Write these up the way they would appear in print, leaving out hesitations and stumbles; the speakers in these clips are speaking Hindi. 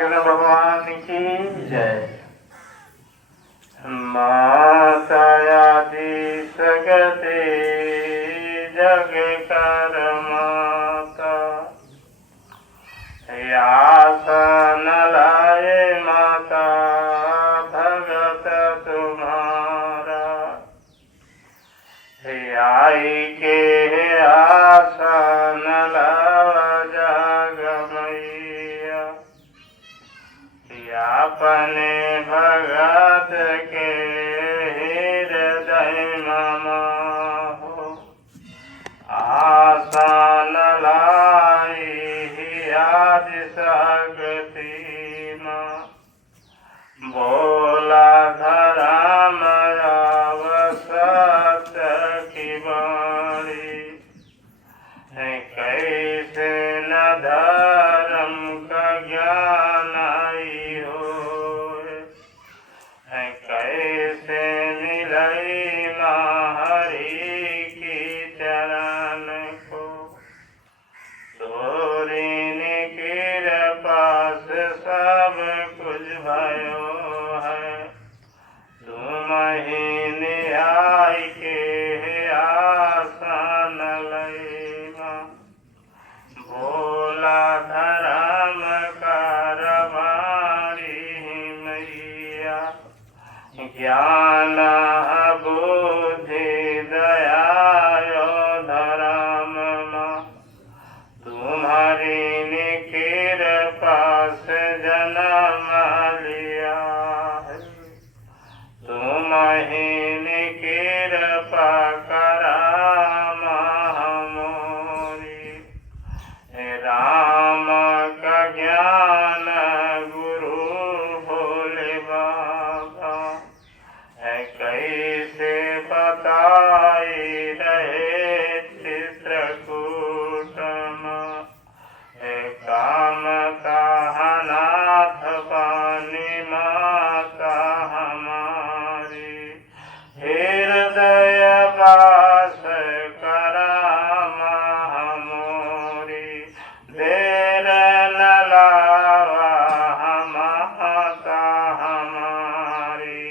कृष्ण भगवान की जय। माता आदि सगते जग कर माता, आसन लाए माता भगत तुम्हारा। आई के आसन लावा जग मैया, अपने भगत के हृदय ममा हो। आसन लाई आज सकती माँ, बोला धर्म अवसत की बाणी। कैसे न धर्म का ज्ञान आई हो, कैसे मिलई हरि की चरण को। तोरी कृपा से सब कुछ भयो है, तुम ही न्याय के आसन लैमा। बोला धर्म कारवारी मैया, ज्ञान बुद्धि दया धर्म माँ। तुम्हारी कृपा से जन्म लिया है, तुम ही कृपा करा मोरी। राम का ज्ञान गुरु भोले बाबा, कैसे बताई रहे चित्रकूट में। काम का नाथ पानी माता हमारी, हृदय वास करा मोरी। देर न लावा माता हमारी,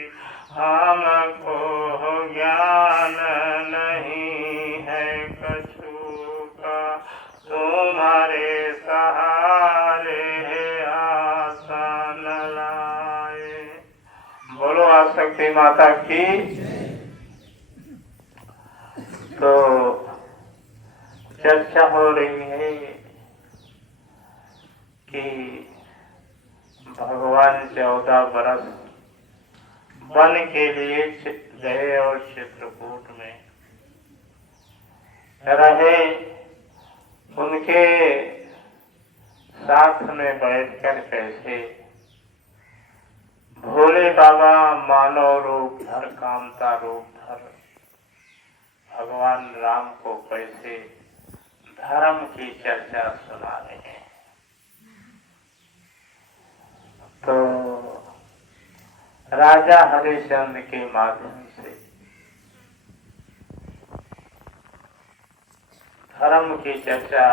हमको ज्ञान नहीं है कछु का, तुम्हारे सहारे आसन लाए। बोलो आसक्ति माता की। तो चर्चा हो रही है कि भगवान 14 बरस वन के लिए गए और चित्रकूट में रहे। उनके साथ में बैठकर कैसे भोले बाबा मानव रूप धर, कामता रूप धर भगवान राम को कैसे धर्म की चर्चा सुना रहे हैं। तो राजा हरिश्चंद्र के माध्यम से धर्म की चर्चा,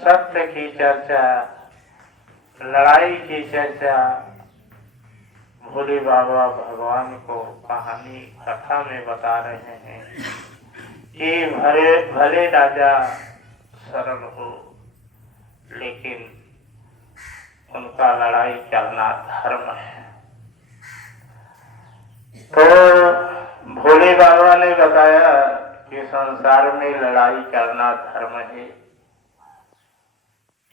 सत्य की चर्चा, लड़ाई की चर्चा भोले बाबा भगवान को कहानी कथा में बता रहे हैं कि भले राजा सरल हो, लेकिन उनका लड़ाई करना धर्म है। तो भोले बाबा ने बताया कि संसार में लड़ाई करना धर्म है।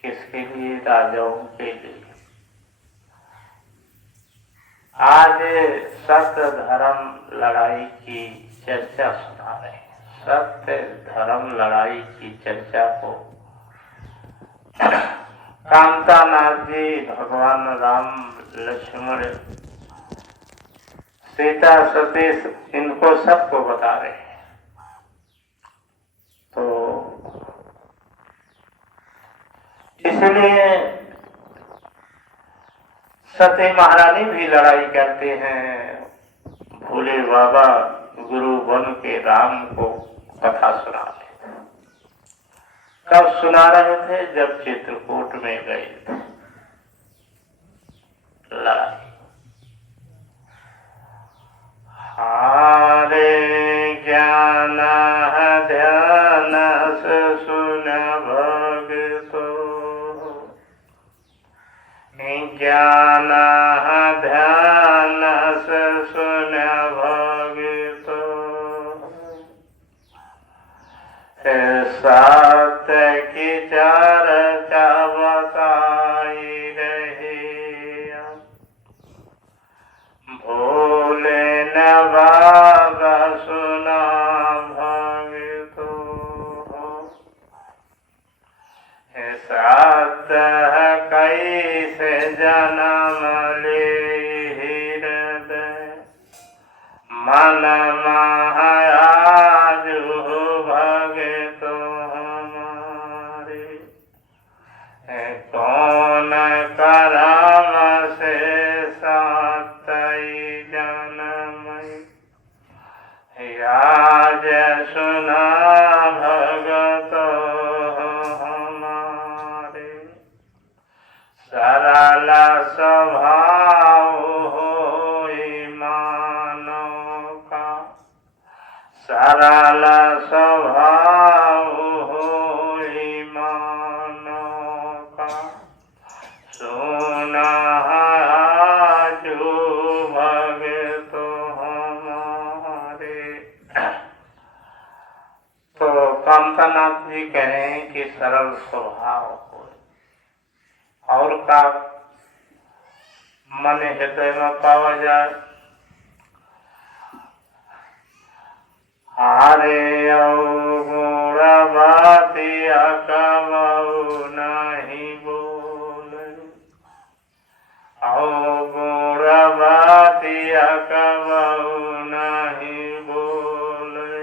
किसके लिए? राजाओं के लिए। आज सत्य धर्म लड़ाई की चर्चा सुना रहे हैं। सत्य धर्म लड़ाई की चर्चा को कामतानाथ जी, भगवान राम, लक्ष्मण, सीता, सतीश, इनको सबको बता रहे हैं। तो इसलिए सती महारानी भी लड़ाई करते हैं। भोले बाबा गुरु बन के राम को कथा सुनाते, कब सुना रहे थे? जब चित्रकूट में गए थे लड़ाई। हारे ज्ञान ध्यान से सुन भगतो, ज्ञान ध्यान से सुन भगतो, सत्य की चर्चा बताई रही, भोले न बाबा सुना भगतो, सत्य कैसे जन्म ले हृदय, मन माया जो भगतो हमारे, कौन करम से सातई जन्म, आज सुना भगतो हमारे, सरल स्वभाव होई मानव का, सरल स्वभाव होई मानव का, सुना जो भगतो हमारे। तो कामतानाथ जी कहें कि सरल स्वभाव हो और का मन हृदय में पावा जाए। हारे अवगुण बातिया कबहु नहीं बोले, अवगुण बातिया कबहु नहीं बोले,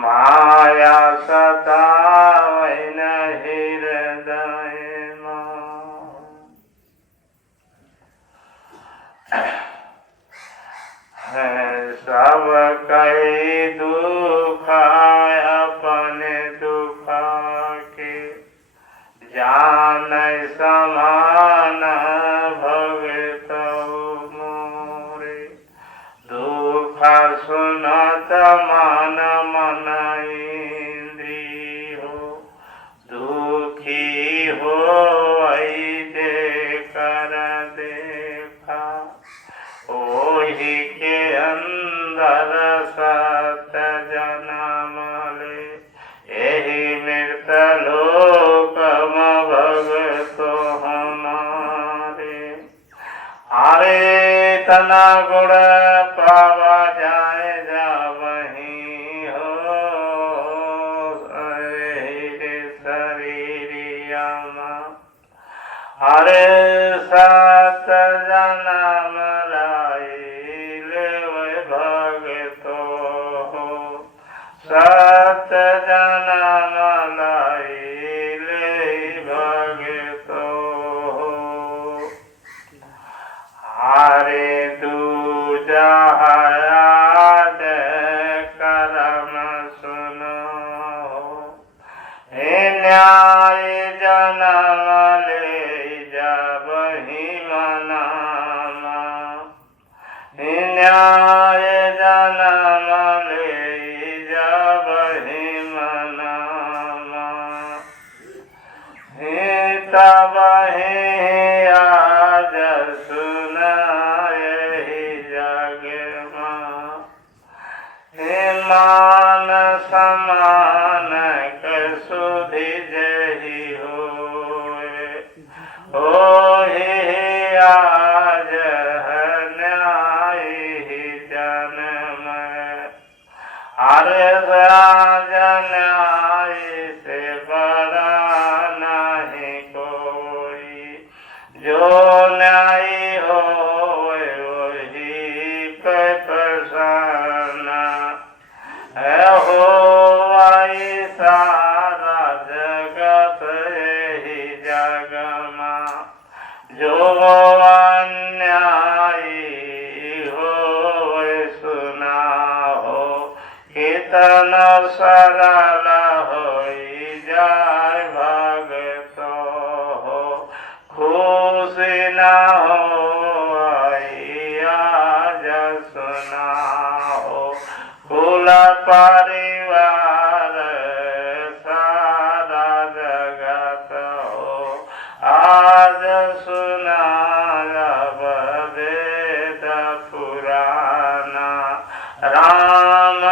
माया सतावै न हृदय सब कई दुख अपने दुख के, जान समान भगतौ मोरे, दुख सुनत मन मन इंद्रिय हो, दुखी हो कर देखा, ओही के अंदर सत्य जन्म ले, यही मृत लोक भगतो हमारे, अरे तना गुण पावा जाए जा वही हो, शरीरिया अरे सत जन्म भगतो हो, सत जन्म भगतो हो, हारे दूजा करम सुनो, न्याय जन्म ले जब ही मनामा, न्याय जन्म ले जब ही मनामा, तब ही आज सुनाए जग मान समान कसुधि जही होए, होए आज न्याय जन्म, अरे राज न्याय से बड़ा नहीं कोई, जो न्याय हो वही पे प्रसन्न हो, आई सारा जगत यही जगमा, जो अन्यायी हो सुना हो, कितना सरल परिवार सारा जगत हो आज सुनाया वेद पुराना। राम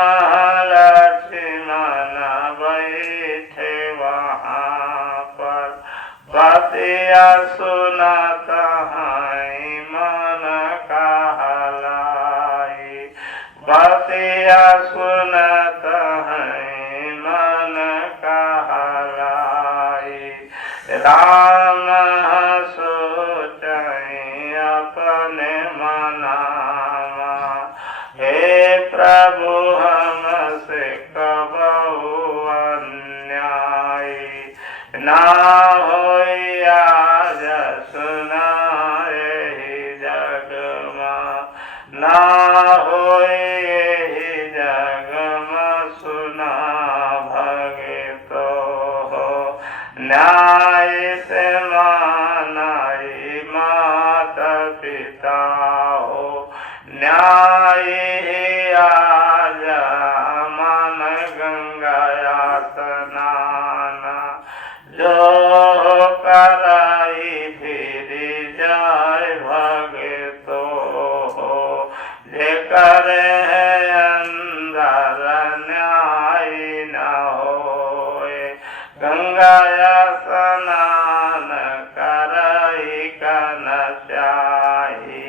लक्ष्मण बैठे वहाँ पर बतिया सुनत हैं मन कहलाई। बतिया सुनत हैं मन कहलाई। राम सोचें अपने मनावा हे प्रभु हमसे कबहु अन्याय ना होई आज सुनाए जग में। ना होई जग में सुना भगतो हो न्याय से मानाई माता पिता हो। न्याय आज मन गंगा स्नाना जो कराई फिर जाय भगतो हो। जे करे अंदर न्याय न होए गंगा स्नान कराई कन चाही।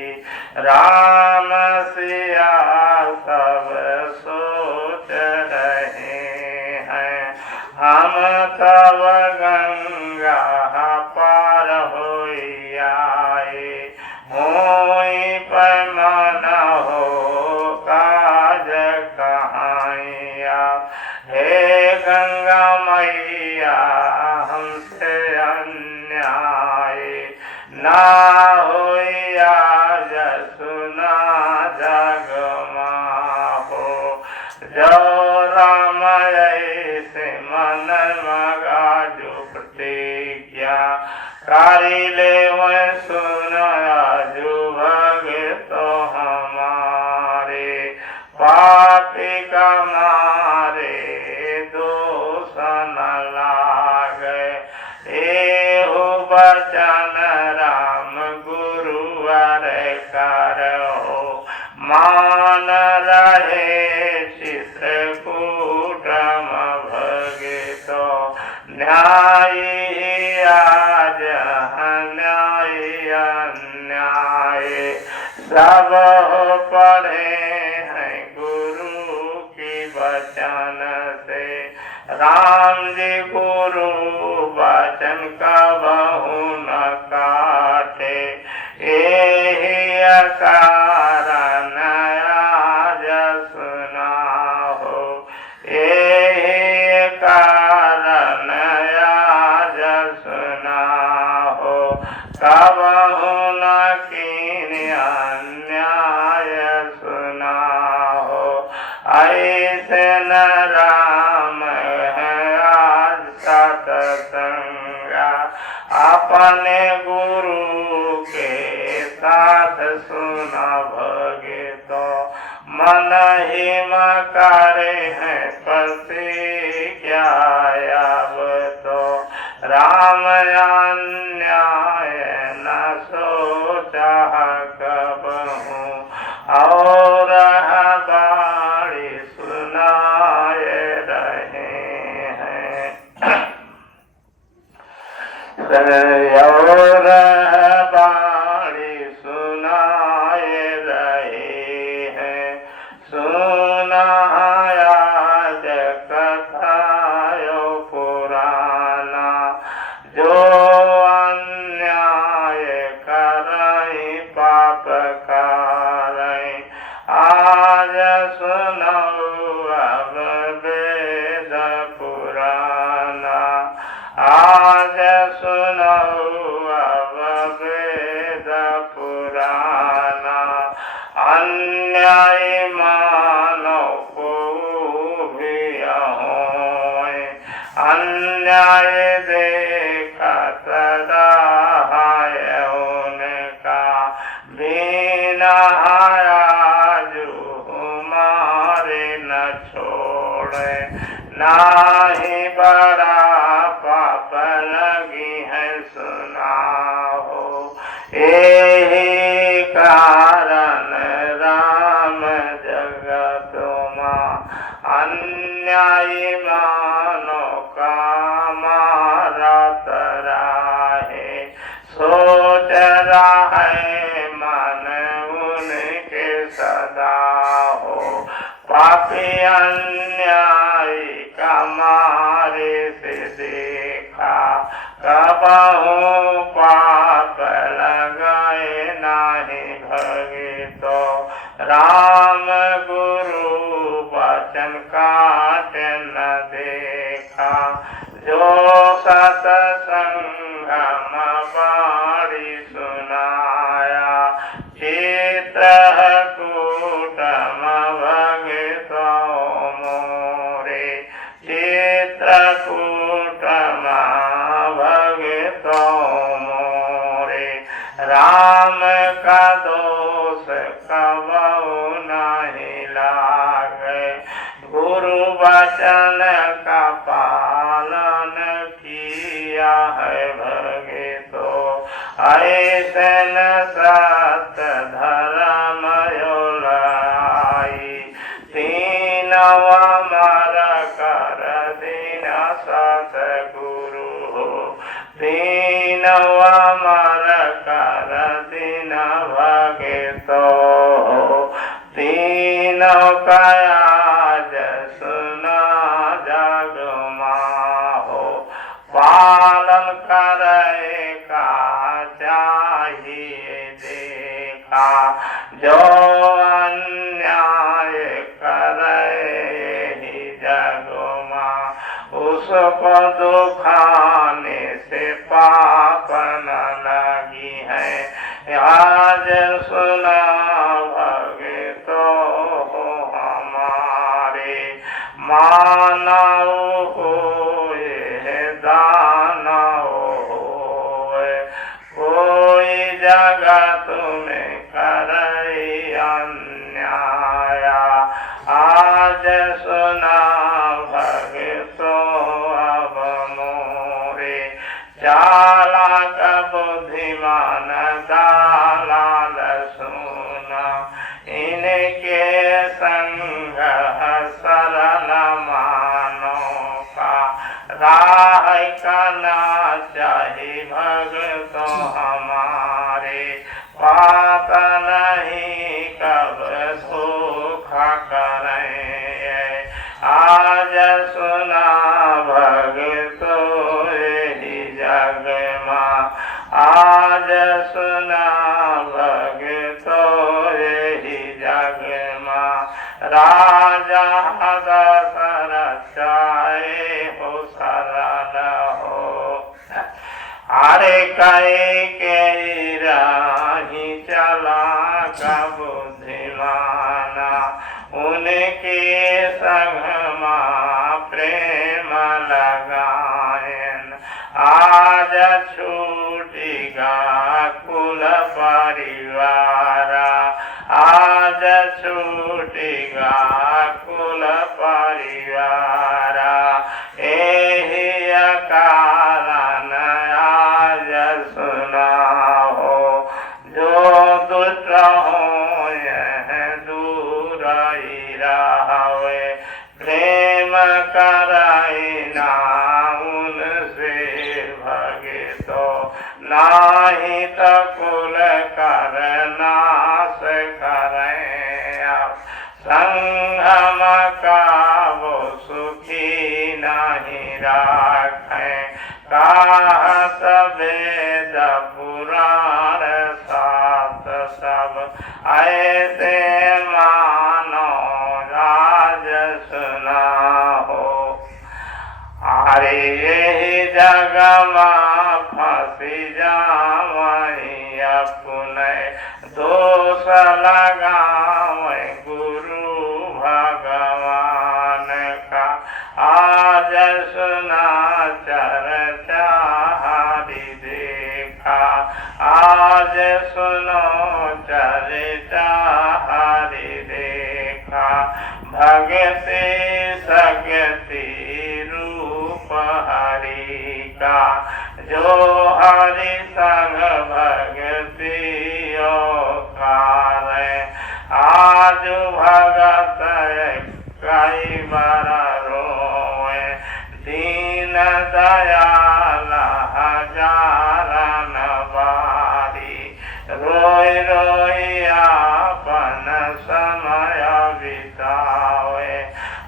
राम सिया सब सोच रहे हैं हम तब गंगा पार होई आए। होई पैमान हो काज कहाइया हे गंगा मैया हमसे अन्याय ना होई आज सुना जग हो। जो राम ऐसे मन मगा जो प्रतिज्ञा कारी ले वह सुना जो भगतो हमारे पापी का मारे दोष न लागे। एहो बचन राम गुरु अरे करो मान रहे चित्रकूट भगतो। न्याय आज न्याय अन्याय सब पढ़े हैं गुरु की वचन से। राम जी गुरु वचन का बहु न काटे। यही कारण आज सुना हो। यही कारण आज सुना हो। कबहु न कीन अन्याय सुना हो। ऐसे न राम है आज सत्संगा अपने गुरु के साथ सुना भगतो। मन ही मकारे हैं पसी क्या अब तो। राम अन्याय न सोचा कबहू और बाड़ी सुनाए रहे हैं। और बाड़ी सुनाए रहे हैं। सुनाया कथायो पुराना जो अन्याय करई पाप करई। आज सुनो अब वेद पुराना। आज सुनो अब वेद पुराना। अन्याय मानो को भी होए। अन्याय देखा सदा है उनका बिना आज हमारे न छोड़। सुनाओ। यही कारण राम जगत अन्यायी मानो का मारत राहे। सोच रहे मन उनके सदा हो, पापी अन्यायी का मारे से देखा। कबहू पाप लगाए नहीं भगे तो, राम गुरु वचन काट न देखा। जो सतसंगम बाणी सुनाया, चित्रकूटम भगतो मोरे। चित्रकूटम भगतो मोरे, राम का दोष कबहू नहीं लागे। गुरु वचन का पालन किया है भगे तो, ऐसे न सत धर्म लाई। तीनों अमर कर दीन सतगुरु हो, तीनों अमर कर दीन भगे तो। तीनों का आज सुना जग माहो, पालन करे का चाहिए देखा। जो अन्याय करे ही जग मां, उसको दुखाने से पाप न लगी है। आज सुना भगतो हमारे, मानव होए दानव होए। कोई जगत में करे अन्याय, आज सुना भगतो अब मोरे। चालाक बुद्धिमान दालाल सुना, इनके संग सरल मानो का। राह करना चाहे भगतो हमारे, पाप नहीं कब धोखा करें। आज सुना भगतो यही जग मां, आज सुना भगतो यही जग मां। राजा दशरथ चाहे हो सरल हो, अरे कई के राही चला का बुद्धिमाना। उनके संग मां प्रेम लगायन, आज छूटेगा कुल परिवारा। आज छूटेगा कुल परिवारा, यही कारण आज सुनाओ। जो दुष्ट हो यह दूर ही रहे, प्रेम कराई ना उनसे भगे तो। नाही तो कुल कर नाश करें, संगम का वो सुखी नहीं राखें। कहत वेद पुराण सात सब, ऐसे मानो राज सुनाओ। अरे यही जग मां फंसी जावई अपने, दोष लगावे गुरु भगवान का। आज सुना चर्चा हरि देखा, आज सुनो चर्चा हरि देखा। भगति शक्ति रूप हरि का, जो हरि संग भगतियो करे, आज भगत कई बार रोए, दीन दयाल हजारन बारी, रोई रोई आपन समय बितावे,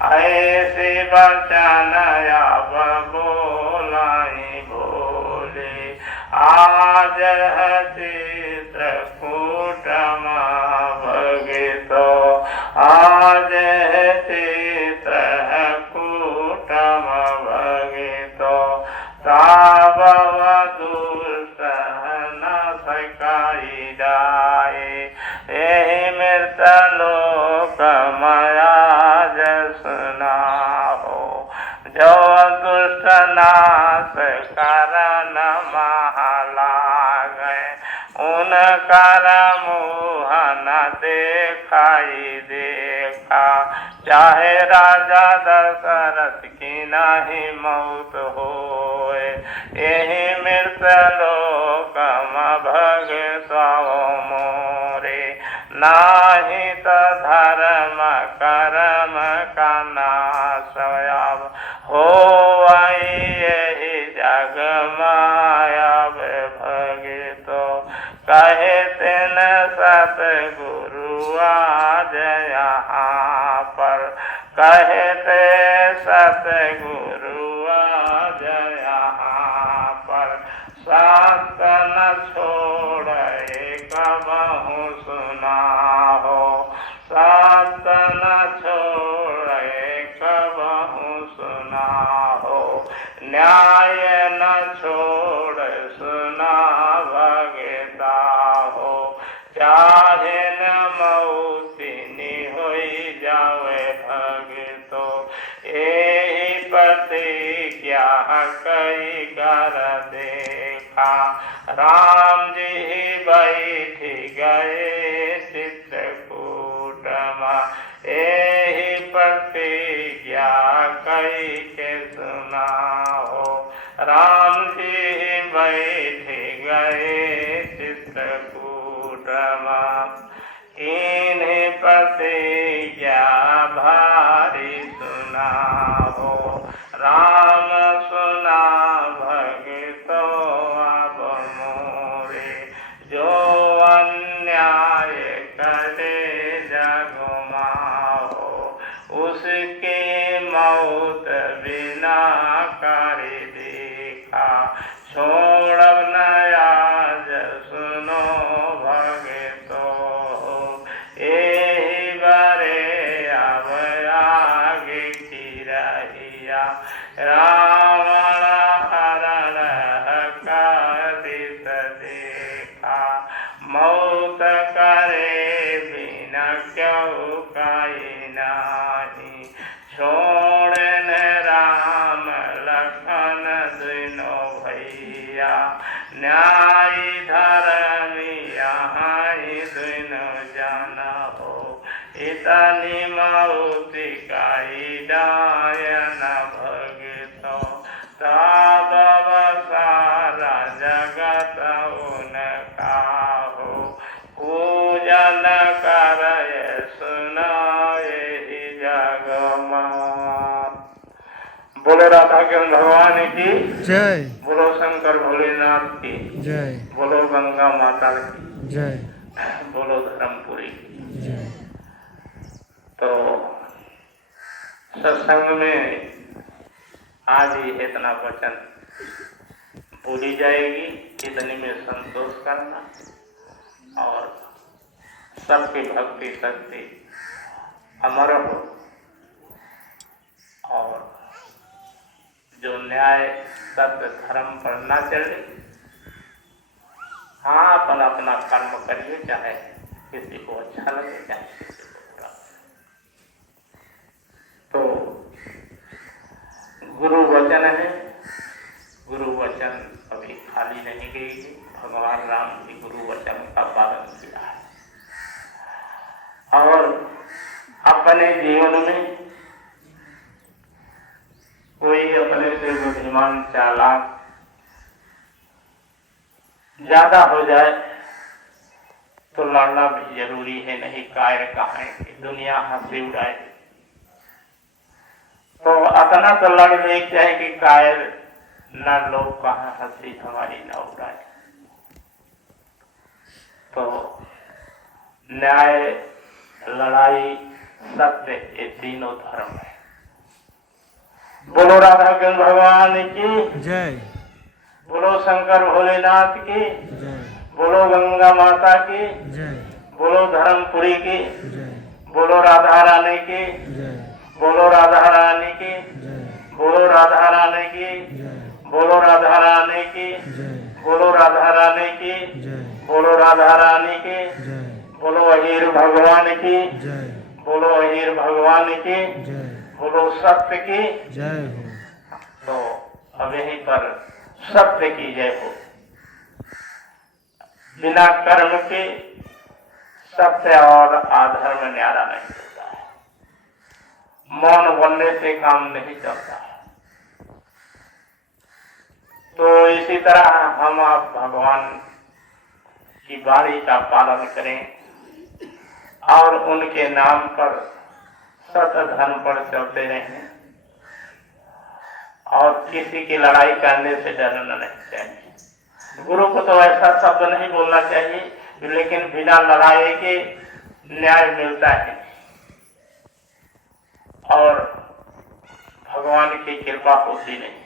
ऐसे वचन अब बोलाई बोले, आज है चित्रकूट भगितो, आज है चित्रकूट भगितो, ताव दुष्ट न सकाई जाए, यही मृत लोक माया जसना हो, जो दुष्ट नाश करन महालागे, उन कर मुँह न देखाई देखा, चाहे राजा दशरथ की नहीं मौत होए, यही मृत लोक भगत मोरे, नाही तो धर्म कर्म का नाश अब हो, यही जग माया भगितो, कहते न सतगुरु आज यहाँ पर, कहते सतगुरु आज यहाँ पर, सात न छोड़े कबहु सुना हो, सात न छोड़े कबहु सुना हो, न्याय न छोड़ सुना भगता हो, चाहे न मौतिनी होई जावे भगतो, यही प्रतिज्ञा कई कर देखा, राम जी बैठ गए चित्रकूट में, यही प्रतिज्ञा कई के सुना हो, राम जी बैठ गए चित्रकूट में, इन्हीं प्रतिज्ञा भारी सुना हो, राम सुना भगतो अब मोरे, जो अन्याय करे जग माहो, उसकी मौत बिना कर देखा, छोड़ब न आज सुनो भगतो, यही बरे अब आगे की रहिया, रावण हरण कादित देखा, मौत करे बिना क्यों काई नाही, छोड़न राम लखन दुनो भैया, न्याय धर्म यहाँ दुनो जाना हो, इतनी मौति काई डायन भगतो, तब सारा जगत उनका हो, पूजन कर सुनाए जग माँ। बोलो राधा कृष्ण भगवान की जय, बोलो शंकर भोलेनाथ की जय, बोलो गंगा माता की जय, बोलो धर्मपुरी की। जय। तो सत्संग में आज ही इतना वचन बोली जाएगी, इतने में संतोष करना और सबकी भक्ति शक्ति अमर हो, और जो न्याय सत्य धर्म पर न चले, हाँ अपना अपना कर्म करिए, चाहे किसी को अच्छा लगे चाहे किसी को बुरा। तो गुरु वचन है, गुरु वचन कभी खाली नहीं गई। भगवान राम जी गुरु वचन का पालन किया है और अपने जीवन में कोई अपने से बुद्धिमान चालाक ज्यादा हो जाए तो लड़ना भी जरूरी है, नहीं कायर कहाएंगे, दुनिया हंसी उड़ाए। तो अतना तो लड़ ले चाहे कि कायर न लोग कहाँ हंसी हमारी न उड़ाए। तो न्याय, लड़ाई, सत्य, ये तीनों धर्म है। बोलो राधा कृष्ण भगवान की जय। बोलो शंकर भोलेनाथ की जय। बोलो गंगा माता की जय। बोलो धर्मपुरी की जय। बोलो राधा रानी की जय। बोलो राधा रानी की जय। बोलो राधा रानी की जय। बोलो राधा रानी की जय। बोलो राधा रानी की जय। बोलो राधा रानी की जय। बोलो अहीर भगवान की जय। बोलो अहीर भगवान की जय। बोलो सत्य की जय हो। तो अब यहीं पर सत्य की जय हो। बिना कर्म के सत्य और अधर्म न्यारा नहीं होता है। मौन बनने से काम नहीं चलता है। तो इसी तरह हम आप भगवान की वाणी का पालन करें और उनके नाम पर सत्य धर्म पर चलते रहें और किसी की लड़ाई करने से डरना नहीं चाहिए। गुरु को तो ऐसा शब्द नहीं बोलना चाहिए, लेकिन बिना लड़ाई के न्याय मिलता है और भगवान की कृपा होती नहीं।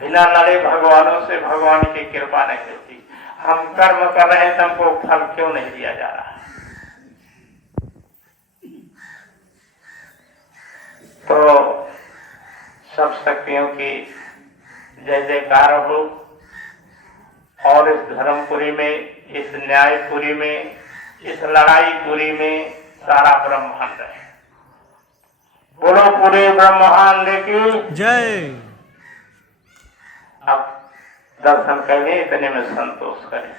बिना लड़े भगवानों से भगवान की कृपा नहीं होती। हम कर्म कर रहे हैं तो हमको फल क्यों नहीं दिया जा रहा है? तो सब शक्तियों की जय जयकार हो और इस धर्मपुरी में, इस न्यायपुरी में, इस लड़ाईपुरी में सारा ब्रह्मांड है। बोलो पूरे ब्रह्मांड की जय। अब दर्शन करें, इतने में संतोष करें।